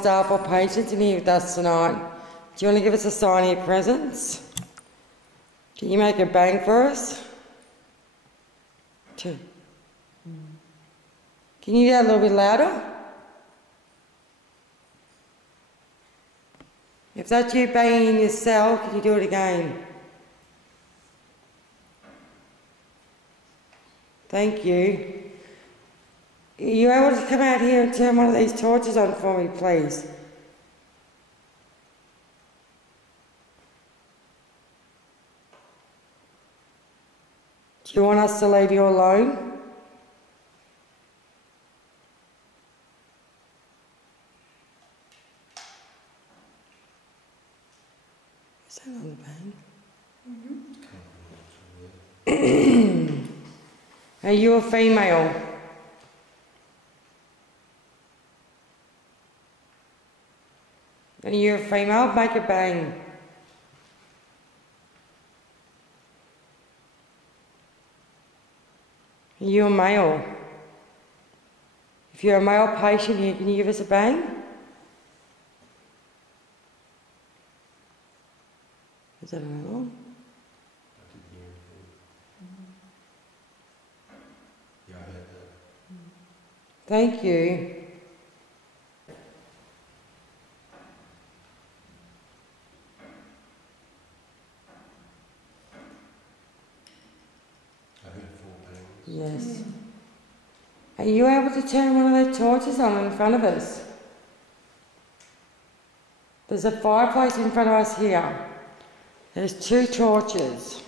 staff or patients in here with us tonight. Do you want to give us a sign of your presence? Can you make a bang for us? 2. Can you do that a little bit louder? If that's you banging in your cell, can you do it again? Thank you. Are you able to come out here and turn one of these torches on for me, please? Do you want us to leave you alone? Is that on the bang? Are you a female? Are you a female? Make a bang. Are you a male? If you're a male patient here, can you give us a bang? Is that a male? Yeah, I heard that. Thank you. I heard 4 bangs. Yes. Are you able to turn one of the torches on in front of us? There's a fireplace in front of us here. There's 2 torches.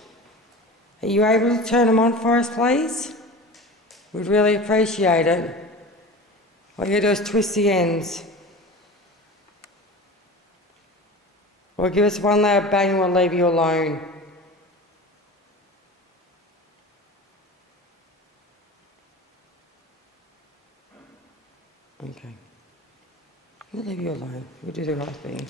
Are you able to turn them on for us, please? We'd really appreciate it. All you do is twist the ends. Or give us one loud bang and we'll leave you alone. Okay. We'll leave you alone. We'll do the right thing.